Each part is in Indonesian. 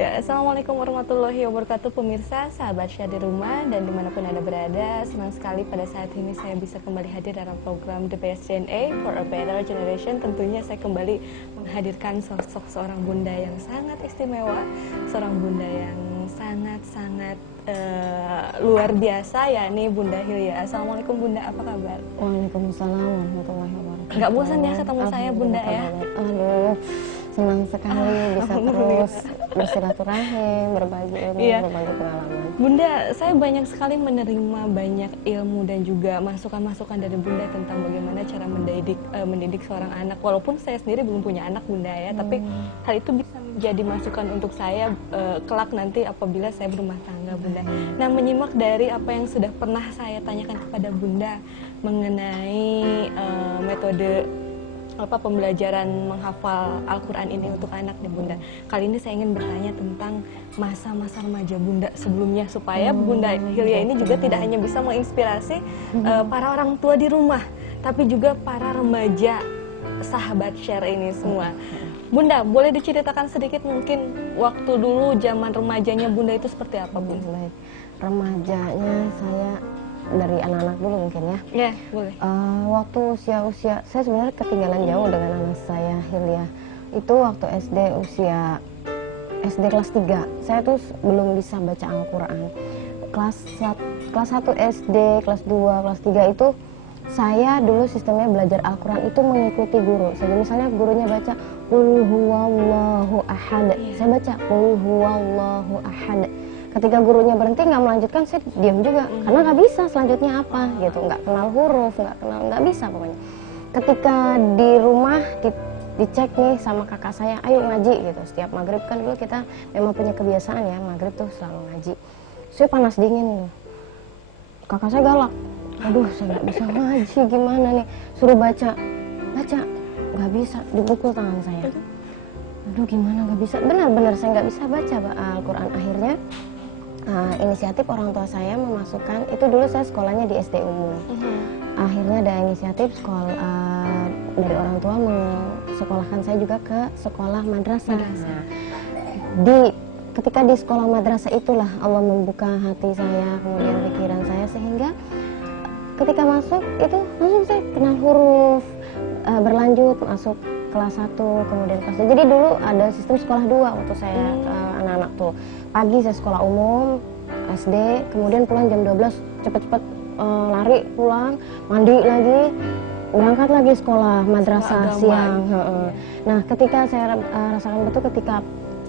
Ya, Assalamualaikum warahmatullahi wabarakatuh pemirsa, sahabat Syah di rumah dan dimanapun Anda berada. Senang sekali pada saat ini saya bisa kembali hadir dalam program The Best DNA for a Better Generation. Tentunya saya kembali menghadirkan sosok seorang bunda yang sangat istimewa, seorang bunda yang sangat-sangat luar biasa, yakni Bunda Hilya. Assalamualaikum Bunda, apa kabar? Waalaikumsalam warahmatullahi wabarakatuh. Nggak bosan ya ketemu saya Bunda ya? Aduh, senang sekali bisa terus bersilaturahim, berbagi ilmu, berbagi pengalaman. Bunda, saya banyak sekali menerima banyak ilmu dan juga masukan-masukan dari Bunda tentang bagaimana cara mendidik seorang anak. Walaupun saya sendiri belum punya anak Bunda ya, tapi hal itu bisa menjadi masukan untuk saya kelak nanti apabila saya berumah tangga Bunda. Nah, menyimak dari apa yang sudah pernah saya tanyakan kepada Bunda mengenai metode pembelajaran menghafal Al-Quran ini untuk anak nih Bunda. Kali ini saya ingin bertanya tentang masa-masa remaja Bunda sebelumnya, supaya Bunda Hilya ini juga tidak hanya bisa menginspirasi para orang tua di rumah, tapi juga para remaja sahabat share ini semua. Bunda, boleh diceritakan sedikit mungkin waktu dulu zaman remajanya Bunda itu seperti apa Bunda? Baik, remajanya saya dari anak-anak dulu mungkin ya. Ya, boleh. Waktu usia-usia, saya sebenarnya ketinggalan jauh dengan anak saya Hilya. Itu waktu SD kelas 3, saya tuh belum bisa baca Al-Quran. Kelas 1 SD, kelas 2, kelas 3 itu saya dulu sistemnya belajar Al-Quran itu mengikuti guru. Jadi misalnya gurunya baca Qul huwallahu ahad, saya baca Qul huwallahu ahad. Ketika gurunya berhenti nggak melanjutkan, saya diam juga karena nggak bisa selanjutnya apa gitu, nggak kenal huruf, nggak bisa pokoknya. Ketika di rumah dicek nih sama kakak saya, ayo ngaji gitu. Setiap maghrib kan dulu kita memang punya kebiasaan ya, maghrib tuh selalu ngaji. Saya panas dingin, kakak saya galak, aduh saya nggak bisa ngaji, gimana nih, suruh baca, nggak bisa, dipukul tangan saya. Aduh gimana nggak bisa, benar-benar saya nggak bisa baca Al-Quran. Akhirnya inisiatif orang tua saya memasukkan, itu dulu saya sekolahnya di SD umum. Akhirnya ada inisiatif sekolah dari orang tua mensekolahkan saya juga ke sekolah madrasah. Ketika di sekolah madrasah itulah Allah membuka hati saya, kemudian pikiran saya, sehingga ketika masuk itu langsung saya kenal huruf, berlanjut masuk kelas 1, kemudian kelas 2. Jadi dulu ada sistem sekolah 2 waktu saya anak-anak tuh. Pagi saya sekolah umum, SD, kemudian pulang jam 12, cepet-cepet lari pulang, mandi lagi, berangkat lagi sekolah madrasah siang. Nah, ketika saya rasakan betul ketika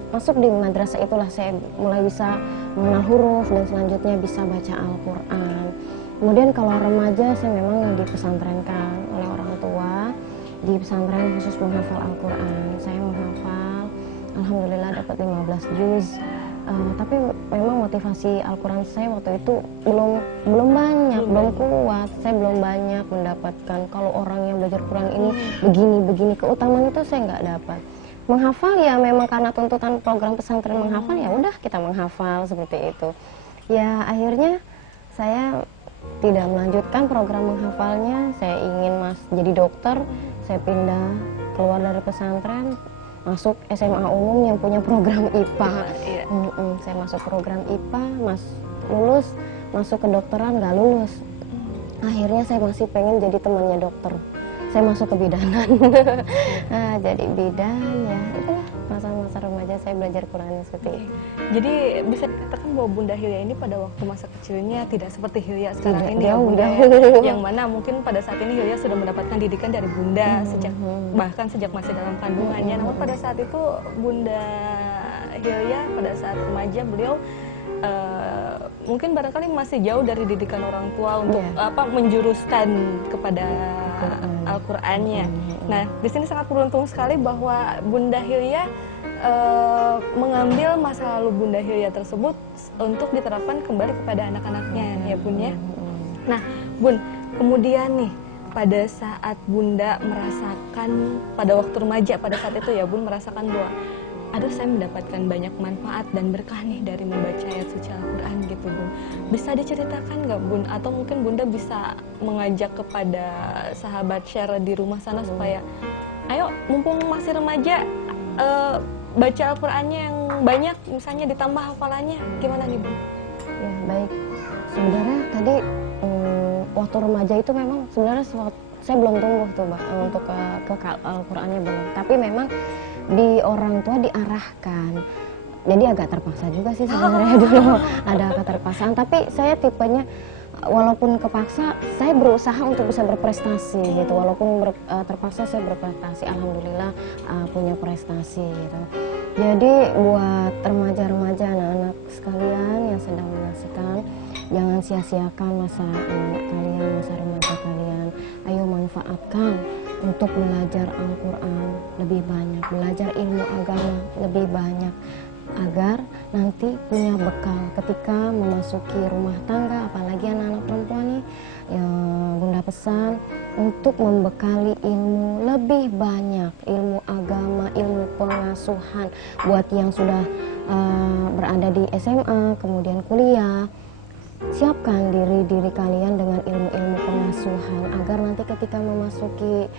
masuk di madrasah itulah saya mulai bisa mengenal huruf dan selanjutnya bisa baca Al-Quran. Kemudian kalau remaja saya memang dipesantrenkan oleh orang tua di pesantren khusus menghafal Al-Quran. Saya menghafal, alhamdulillah dapat 15 juz. Tapi memang motivasi Al-Quran saya waktu itu belum banyak, belum kuat. Saya belum banyak mendapatkan kalau orang yang belajar Quran ini begini keutamaan itu saya nggak dapat. Menghafal ya memang karena tuntutan program pesantren menghafal, ya udah kita menghafal seperti itu. Ya akhirnya saya tidak melanjutkan program menghafalnya. Saya ingin jadi dokter. Saya pindah keluar dari pesantren, masuk SMA umum yang punya program IPA. Saya masuk program IPA, lulus, masuk ke dokteran nggak lulus. Akhirnya saya masih pengen jadi temannya dokter. Saya masuk ke bidanan. Nah, jadi bidan ya itulah masa-masa remaja saya belajar Quran seperti itu. Jadi bisa dikatakan bahwa Bunda Hilya ini pada waktu masa kecilnya tidak seperti Hilya sekarang ini ya jauh, Bunda jauh. ya? Yang mana mungkin pada saat ini Hilya sudah mendapatkan didikan dari Bunda bahkan sejak masih dalam kandungannya. Namun pada saat itu Bunda Hilya pada saat remaja beliau mungkin barangkali masih jauh dari didikan orang tua untuk menjuruskan kepada Al-Qur'annya. Nah, di sini sangat beruntung sekali bahwa Bunda Hilya mengambil masa lalu Bunda Hilya tersebut untuk diterapkan kembali kepada anak-anaknya ya Bun ya. Nah, Bun, kemudian nih pada saat Bunda merasakan pada waktu remaja pada saat itu ya Bun merasakan bahwa aduh saya mendapatkan banyak manfaat dan berkah nih dari membaca ayat suci Al-Quran gitu Bun. Bisa diceritakan nggak Bun? Atau mungkin Bunda bisa mengajak kepada sahabat share di rumah sana supaya ayo mumpung masih remaja baca Al-Qur'annya yang banyak, misalnya ditambah hafalannya, gimana nih Bun? Ya baik, sebenarnya tadi waktu remaja itu memang sebenarnya saya belum tumbuh tuh Mbak, untuk ke Al-Qur'annya belum. Tapi memang di orang tua diarahkan. Jadi agak terpaksa juga sih sebenarnya dulu ada keterpaksaan. Tapi saya tipenya walaupun kepaksa, saya berusaha untuk bisa berprestasi gitu. Walaupun terpaksa saya berprestasi, alhamdulillah punya prestasi gitu. Jadi buat remaja-remaja, anak-anak sekalian yang sedang menyaksikan, jangan sia-siakan masa anak kalian, masa remaja kalian. Ayo manfaatkan untuk belajar Al-Quran lebih banyak, belajar ilmu agama lebih banyak, agar nanti punya bekal ketika memasuki rumah tangga, apalagi anak-anak perempuan nih, ya Bunda pesan untuk membekali ilmu lebih banyak, ilmu agama, ilmu pengasuhan buat yang sudah berada di SMA, kemudian kuliah. Siapkan diri kalian dengan ilmu-ilmu pengasuhan agar nanti ketika memasuki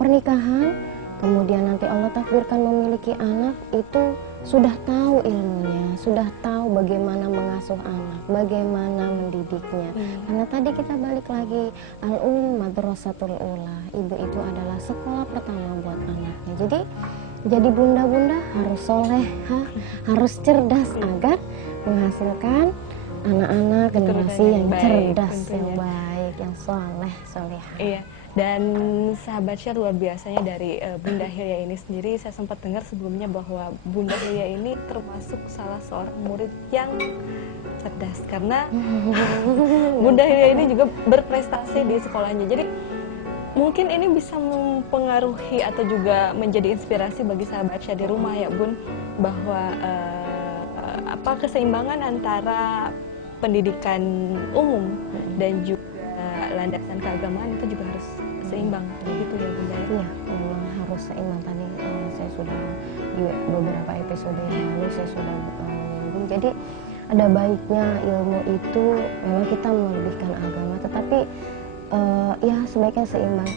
pernikahan, kemudian nanti Allah takdirkan memiliki anak, itu sudah tahu ilmunya, sudah tahu bagaimana mengasuh anak, bagaimana mendidiknya. Karena tadi kita balik lagi, madrasatul ula, ibu itu adalah sekolah pertama buat anaknya. Jadi bunda-bunda harus solehah, harus cerdas agar menghasilkan anak-anak generasi yang cerdas, yang baik, yang solehah. Iya. Dan sahabat Syah, luar biasanya dari Bunda Hilya ini sendiri, saya sempat dengar sebelumnya bahwa Bunda Hilya ini termasuk salah seorang murid yang cerdas, karena Bunda Hilya ini juga berprestasi di sekolahnya. Jadi mungkin ini bisa mempengaruhi atau juga menjadi inspirasi bagi sahabat Syah di rumah ya Bun, bahwa keseimbangan antara pendidikan umum dan juga landasan keagamaan itu juga harus seimbang, gitu ya Bunda? Iya, memang harus seimbang. Tadi saya sudah di beberapa episode yang lalu saya sudah menyinggung. Jadi ada baiknya ilmu itu memang kita melebihkan agama, tetapi ya sebaiknya seimbang.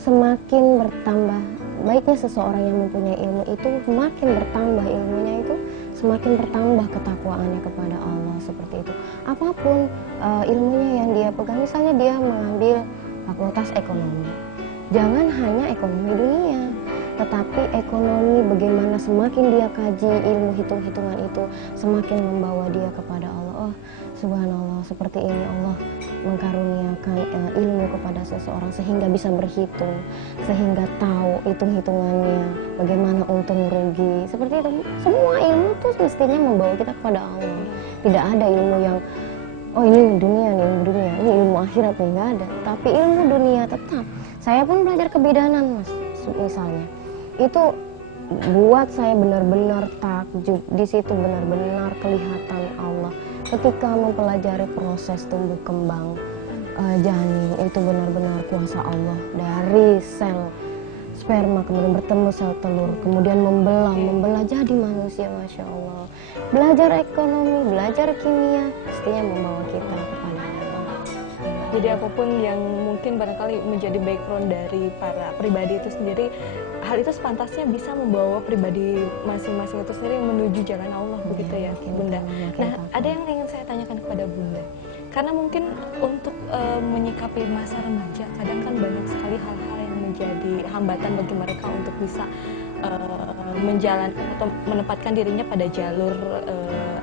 Semakin bertambah baiknya seseorang yang mempunyai ilmu itu, semakin bertambah ilmunya itu, semakin bertambah ketakwaannya kepada Allah, seperti itu. Apapun ilmunya yang dia pegang, misalnya dia mengambil fakultas ekonomi, jangan hanya ekonomi dunia, tetapi ekonomi bagaimana semakin dia kaji ilmu hitung-hitungan itu, semakin membawa dia kepada Allah. Oh subhanallah, seperti ini Allah mengkaruniakan ilmu kepada seseorang sehingga bisa berhitung, sehingga tahu hitung-hitungannya, bagaimana untung rugi, seperti itu. Semua ilmu tuh mestinya membawa kita kepada Allah. Tidak ada ilmu yang oh ini dunia nih, ilmu dunia, ini ilmu akhirat nih, nggak ada. Tapi ilmu dunia tetap. Saya pun belajar kebidanan mas, misalnya. Itu buat saya benar-benar takjub. Di situ benar-benar kelihatan Allah. Ketika mempelajari proses tumbuh kembang janin, itu benar-benar kuasa Allah. Dari sel sperma kemudian bertemu sel telur, kemudian membelah jadi manusia, masya Allah. Belajar ekonomi, belajar kimia, pastinya membawa kita kepada Allah. Jadi apapun yang mungkin barangkali menjadi background dari para pribadi itu sendiri, hal itu sepantasnya bisa membawa pribadi masing-masing itu sendiri menuju jalan Allah, begitu ya Bunda. Nah, ada yang ingin saya tanyakan kepada Bunda, karena mungkin untuk menyikapi masa remaja, kadang kan banyak sekali hal-hal yang menjadi hambatan bagi mereka untuk bisa menjalankan atau menempatkan dirinya pada jalur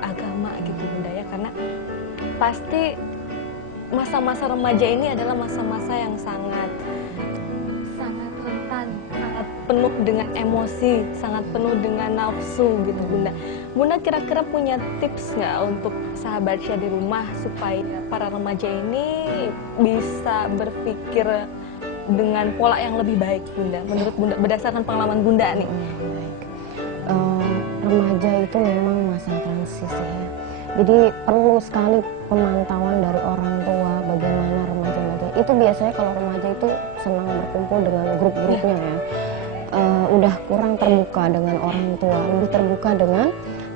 agama gitu Bunda ya, karena pasti masa-masa remaja ini adalah masa-masa yang sangat rentan, sangat penuh dengan emosi, sangat penuh dengan nafsu gitu Bunda. Bunda kira-kira punya tips nggak untuk sahabat Syah di rumah supaya para remaja ini bisa berpikir dengan pola yang lebih baik Bunda, menurut Bunda, berdasarkan pengalaman Bunda nih? Remaja itu memang masa transisi ya. Jadi perlu sekali pemantauan dari orang tua bagaimana remaja-remaja. Itu biasanya kalau remaja itu senang berkumpul dengan grup-grupnya ya. Udah kurang terbuka dengan orang tua, lebih terbuka dengan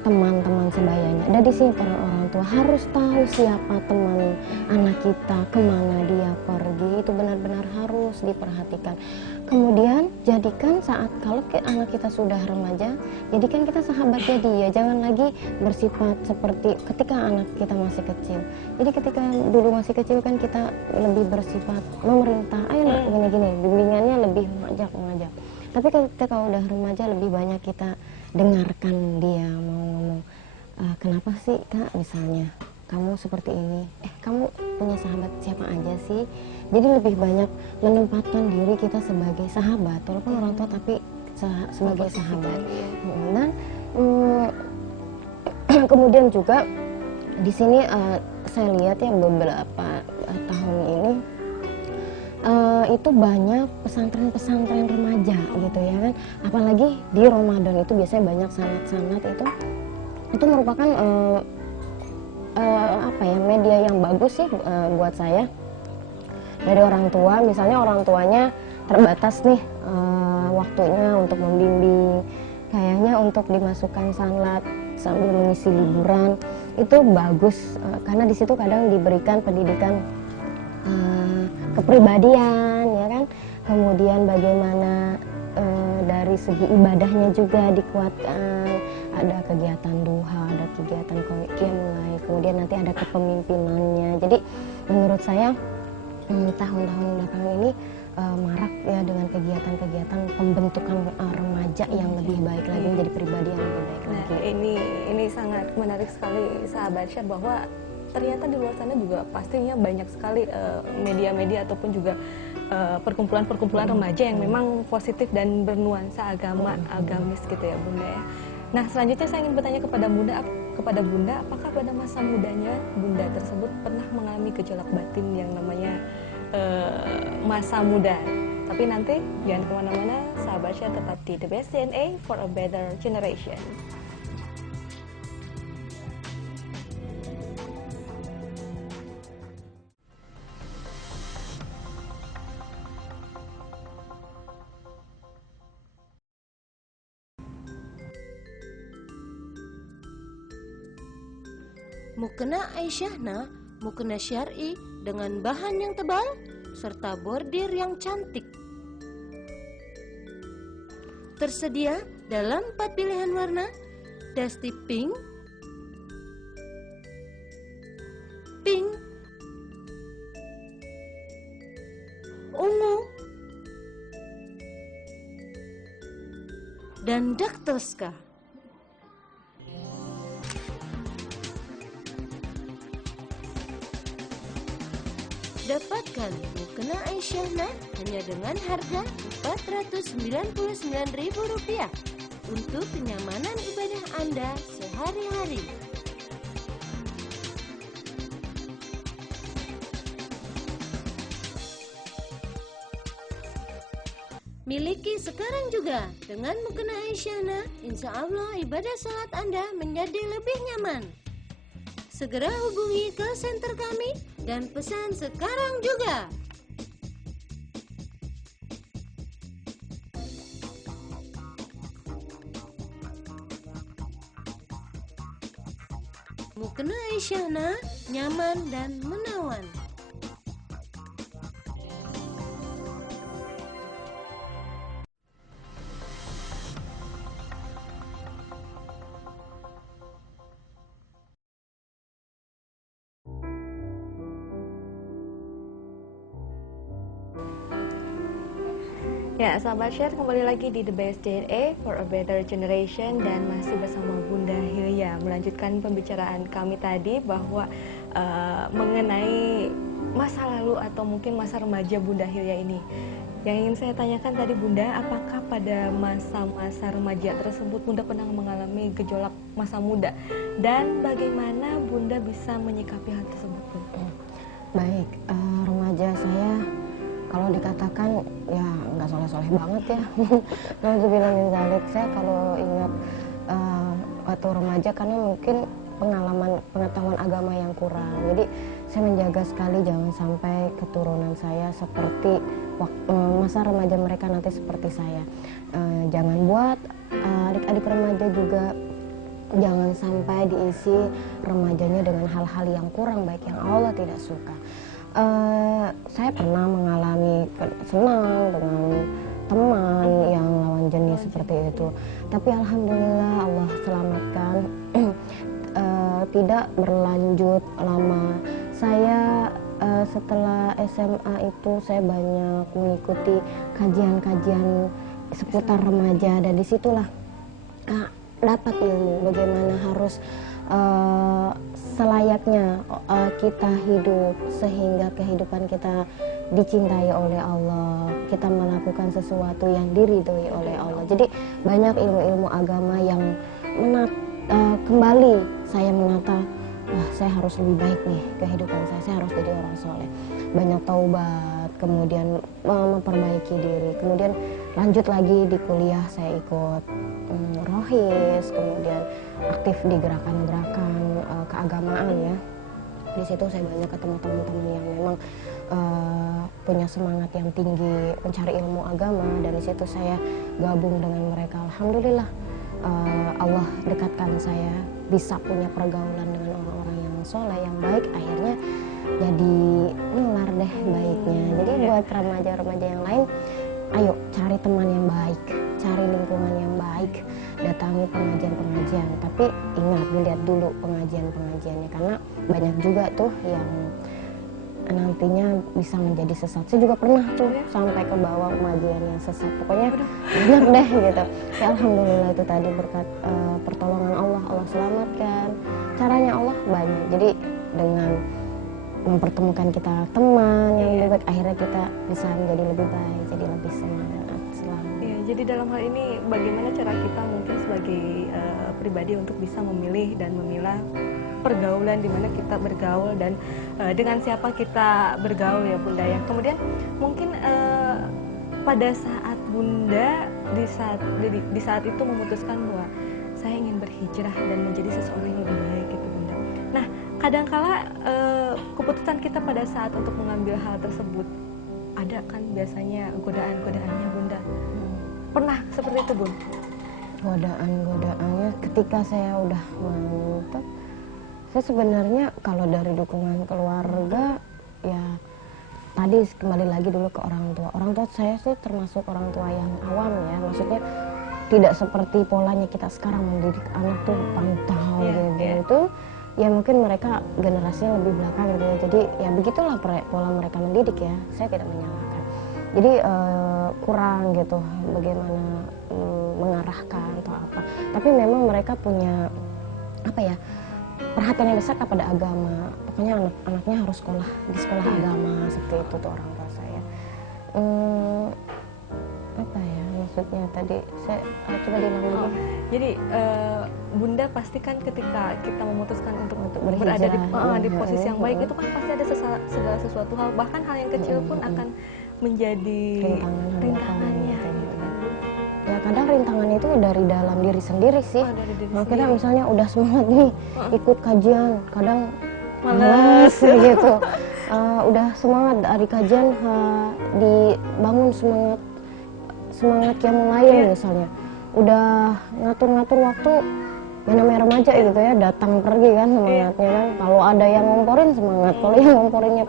teman-teman sebayanya. Dan di sini peran orang tua tua harus tahu siapa teman anak kita, kemana dia pergi, itu benar-benar harus diperhatikan. Kemudian jadikan saat kalau anak kita sudah remaja, jadikan kita sahabatnya dia, jangan lagi bersifat seperti ketika anak kita masih kecil. Jadi ketika dulu masih kecil kan kita lebih bersifat memerintah, ayo nak gini-gini, bimbingannya lebih mengajak. Tapi ketika udah remaja lebih banyak kita dengarkan dia mau ngomong, kenapa sih kak misalnya kamu seperti ini, kamu punya sahabat siapa aja sih. Jadi lebih banyak menempatkan diri kita sebagai sahabat walaupun orang tua, tapi sebagai sahabat. Dan kemudian juga di sini saya lihat ya beberapa tahun ini itu banyak pesantren-pesantren remaja gitu ya kan, apalagi di Ramadan itu biasanya banyak sanat-sanat itu merupakan apa ya, media yang bagus sih buat saya dari orang tua. Misalnya orang tuanya terbatas nih waktunya untuk membimbing, kayaknya untuk dimasukkan sanlat sambil mengisi liburan itu bagus, karena di situ kadang diberikan pendidikan kepribadian ya kan, kemudian bagaimana dari segi ibadahnya juga dikuatkan, ada kegiatan duha, ada kegiatan qiyamul, kemudian nanti ada kepemimpinannya. Jadi menurut saya tahun-tahun belakangan ini marak ya dengan kegiatan-kegiatan pembentukan remaja yang lebih baik lagi, menjadi pribadi yang lebih baik lagi. Ini sangat menarik sekali sahabat Syah, bahwa ternyata di luar sana juga pastinya banyak sekali media-media ataupun juga perkumpulan-perkumpulan remaja yang memang positif dan bernuansa agamis gitu ya Bunda ya. Nah selanjutnya saya ingin bertanya kepada Bunda, apakah pada masa mudanya Bunda tersebut pernah mengalami gejolak batin yang namanya masa muda? Tapi nanti jangan kemana-mana, sahabat Syah, tetap di The Best DNA for a Better Generation. Mukena Aisyahna, mukena syar'i dengan bahan yang tebal serta bordir yang cantik. Tersedia dalam 4 pilihan warna: dusty pink, pink, ungu, dan dark Tosca. Dapatkan mukena Aisyahna hanya dengan harga Rp499.000 untuk kenyamanan ibadah Anda sehari-hari. Miliki sekarang juga. Dengan mukena Aisyahna, insya Allah ibadah salat Anda menjadi lebih nyaman. Segera hubungi call center kami dan pesan sekarang juga. Mukena Aisyahna, nyaman dan menawan. Ya, sahabat Syah, kembali lagi di The Best DNA for a Better Generation dan masih bersama Bunda Hilya melanjutkan pembicaraan kami tadi bahwa mengenai masa lalu atau mungkin masa remaja Bunda Hilya ini. Yang ingin saya tanyakan tadi Bunda, apakah pada masa-masa remaja tersebut Bunda pernah mengalami gejolak masa muda dan bagaimana Bunda bisa menyikapi hal tersebut? Baik, remaja saya kalau dikatakan ya nggak soleh-soleh banget ya. Nauzubillah min dzalik. Saya kalau ingat waktu remaja, karena mungkin pengetahuan agama yang kurang, jadi saya menjaga sekali jangan sampai keturunan saya seperti masa remaja mereka nanti seperti saya. Jangan buat adik-adik remaja juga jangan sampai diisi remajanya dengan hal-hal yang kurang baik yang Allah tidak suka. Saya pernah mengalami senang dengan teman yang lawan jenis seperti itu, tapi alhamdulillah Allah selamatkan. Tidak berlanjut lama. Saya setelah SMA itu saya banyak mengikuti kajian-kajian seputar remaja, dan disitulah dapat ilmu bagaimana harus selayaknya kita hidup sehingga kehidupan kita dicintai oleh Allah, kita melakukan sesuatu yang diridhoi oleh Allah. Jadi banyak ilmu-ilmu agama yang kembali saya menata, wah saya harus lebih baik nih kehidupan saya harus jadi orang soleh. Banyak taubat, kemudian memperbaiki diri, kemudian lanjut lagi di kuliah saya ikut rohis, kemudian aktif di gerakan-gerakan keagamaan ya. Di situ saya banyak ketemu teman-teman yang memang punya semangat yang tinggi mencari ilmu agama, dan di situ saya gabung dengan mereka. Alhamdulillah Allah dekatkan saya bisa punya pergaulan dengan orang-orang yang soleh, yang baik, akhirnya jadi nular deh baiknya. Jadi buat remaja-remaja yang lain, ayo cari teman yang baik, cari lingkungan yang baik, datangi pengajian-pengajian. Tapi ingat, dilihat dulu pengajian-pengajiannya, karena banyak juga tuh yang nantinya bisa menjadi sesat. Saya juga pernah tuh sampai ke bawah pengajian yang sesat. Pokoknya banyak deh gitu. Ya alhamdulillah itu tadi berkat pertolongan Allah selamatkan. Caranya Allah banyak. Jadi dengan mempertemukan kita teman yang lebih baik, akhirnya kita bisa menjadi lebih baik, jadi lebih semangat selalu. Iya, jadi dalam hal ini bagaimana cara kita mungkin sebagai pribadi untuk bisa memilih dan memilah pergaulan di mana kita bergaul dan dengan siapa kita bergaul ya Bunda ya. Kemudian mungkin pada saat Bunda di saat itu memutuskan bahwa saya ingin berhijrah dan menjadi seseorang yang lebih baik gitu Bunda. Nah, kadangkala keputusan kita pada saat untuk mengambil hal tersebut ada kan biasanya godaan-godaannya Bunda. Pernah seperti itu Bun? Godaan-godaannya ketika saya udah mantap, saya sebenarnya kalau dari dukungan keluarga ya tadi kembali lagi dulu ke orang tua. Orang tua saya tuh termasuk orang tua yang awam ya, maksudnya tidak seperti polanya kita sekarang mendidik anak tuh pantau gitu. Ya mungkin mereka generasinya lebih belakang gitu ya. Jadi ya begitulah pola mereka mendidik ya. Saya tidak menyalahkan. Jadi kurang gitu bagaimana mengarahkan atau apa. Tapi memang mereka punya apa ya, perhatian yang besar kepada agama. Pokoknya anak-anaknya harus sekolah di sekolah agama, seperti itu tuh orang tua saya. Apa ya maksudnya tadi saya coba diulang lagi. Jadi Bunda pastikan ketika kita memutuskan untuk berhijrah, berada di posisi yang baik itu kan pasti ada segala sesuatu hal, bahkan hal yang kecil pun akan menjadi rintangannya gitu kan. Ya kadang rintangan itu dari dalam diri sendiri sih. Makanya misalnya udah semangat nih ikut kajian, kadang malas gitu. Udah semangat dari kajian, dibangun semangat yang lain misalnya. Udah ngatur-ngatur waktu, yang namanya remaja gitu ya, datang pergi kan semangatnya kan. Kalau ada yang ngomporin semangat, kalau yang ngomporinnya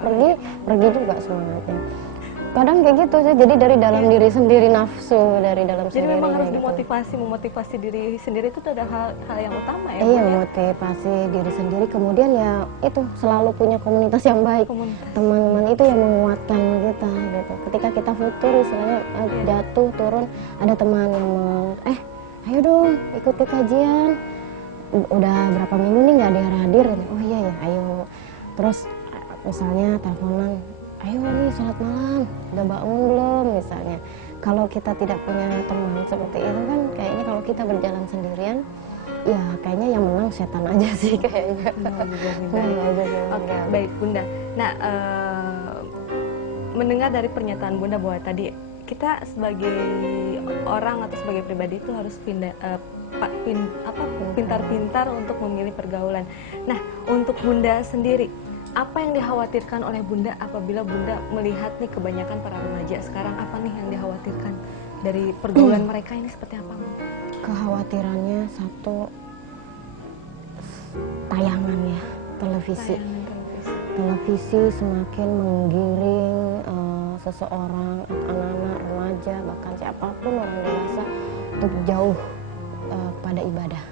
pergi juga semangatnya. Kadang kayak gitu sih, jadi dari dalam diri sendiri, nafsu dari dalam jadi sendiri. Jadi memang harus gitu. memotivasi diri sendiri itu adalah hal yang utama ya. Iya, motivasi diri sendiri, kemudian ya itu selalu punya komunitas yang baik. Teman-teman itu yang menguatkan kita gitu. Ketika kita futur, misalnya jatuh, turun, ada teman yang ayo dong ikut ke kajian. Udah berapa minggu nih nggak ada yang hadir, oh iya ya, ayo. Terus misalnya teleponan, ayo nih sholat malam, udah bangun belum misalnya. Kalau kita tidak punya teman seperti itu kan kayaknya kalau kita berjalan sendirian, ya kayaknya yang menang setan aja sih kayaknya. Oke, baik Bunda. Nah, mendengar dari pernyataan Bunda bahwa tadi kita sebagai orang atau sebagai pribadi itu harus pintar-pintar untuk memilih pergaulan. Nah, untuk Bunda sendiri, apa yang dikhawatirkan oleh Bunda apabila Bunda melihat nih kebanyakan para remaja sekarang, apa nih yang dikhawatirkan dari pergaulan mereka ini seperti apa? Kekhawatirannya satu, televisi. Tayangan televisi. Televisi semakin menggiring seseorang, anak-anak, remaja, bahkan siapapun orang dewasa untuk jauh pada ibadah.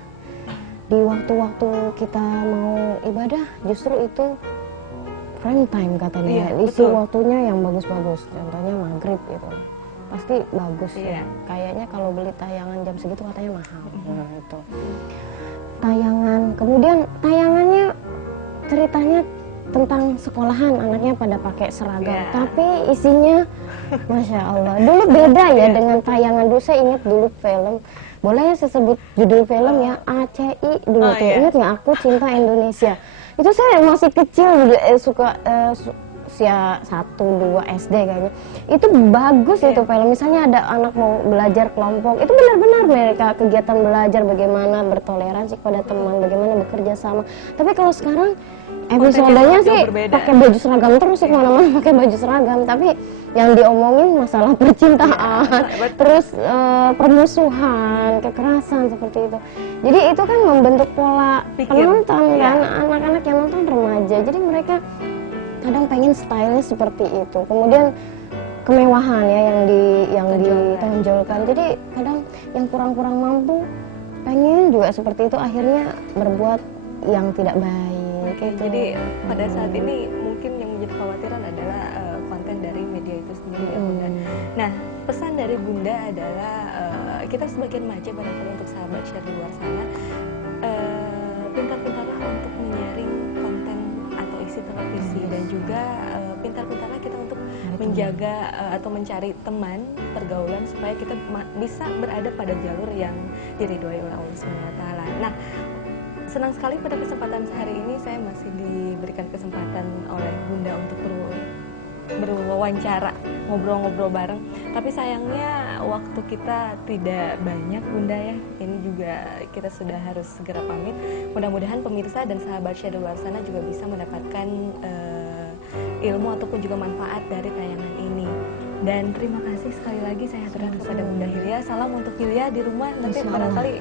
Di waktu-waktu kita mau ibadah, justru itu prime time katanya. Iya, Isi betul. waktunya yang bagus-bagus. Contohnya maghrib gitu. Pasti bagus Iya. ya. Kayaknya kalau beli tayangan jam segitu katanya mahal. Nah, itu. Tayangan, kemudian tayangannya ceritanya tentang sekolahan, anaknya pada pakai seragam. Iya. Tapi isinya Masya Allah. Dulu beda ya dengan tayangan dulu. Saya ingat dulu film. Boleh ya saya sebut judul film ya, ACI dulu Oh, tuh. iya. Ingat nggak, Aku Cinta Indonesia. Itu saya masih kecil suka usia 1-2 SD kayaknya. Itu bagus itu film. Misalnya ada anak mau belajar kelompok, itu benar-benar mereka kegiatan belajar bagaimana bertoleransi kepada teman, bagaimana bekerja sama. Tapi kalau sekarang episodenya jauh sih berbeda. pakai baju seragam terus sih, kemana-mana pakai baju seragam. Tapi yang diomongin masalah percintaan, terus permusuhan, kekerasan seperti itu. Jadi itu kan membentuk pola Pikir. penonton kan, Iya. anak-anak yang nonton remaja. Jadi mereka kadang pengen stylenya seperti itu. Kemudian kemewahan ya yang ditonjolkan. Jadi kadang yang kurang-kurang mampu pengen juga seperti itu, akhirnya berbuat yang tidak baik. Gitu. Jadi pada saat ini mungkin yang menjadi kekhawatiran adalah konten dari media itu sendiri ya Bunda. Nah, pesan dari Bunda adalah kita sebagai remaja barangkali untuk sahabat share di luar sana, pintar-pintarlah untuk menyaring konten atau isi televisi dan juga pintar-pintarlah kita untuk menjaga atau mencari teman pergaulan supaya kita bisa berada pada jalur yang diridhoi oleh Allah SWT. Nah, senang sekali pada kesempatan hari ini saya masih diberikan kesempatan oleh Bunda untuk berwawancara, ngobrol-ngobrol bareng. Tapi sayangnya waktu kita tidak banyak Bunda ya. Ini juga kita sudah harus segera pamit. Mudah-mudahan pemirsa dan sahabat Syah di luar sana juga bisa mendapatkan ilmu ataupun juga manfaat dari tayangan ini. Dan terima kasih sekali lagi saya haturkan kepada Bunda Hilya. Salam untuk Hilya di rumah. Nanti barangkali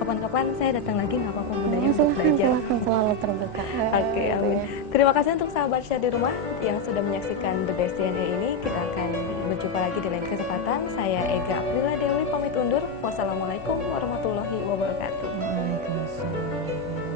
kapan-kapan saya datang lagi, nggak apa-apa Bunda ya, untuk belajar. Silahkan, selalu terbuka. Oke, amin. Terima kasih untuk sahabat Syah di rumah yang sudah menyaksikan The Best DNA ini. Kita akan berjumpa lagi di lain kesempatan. Saya Ega Aprila Dewi pamit undur. Wassalamualaikum warahmatullahi wabarakatuh. Waalaikumsalam.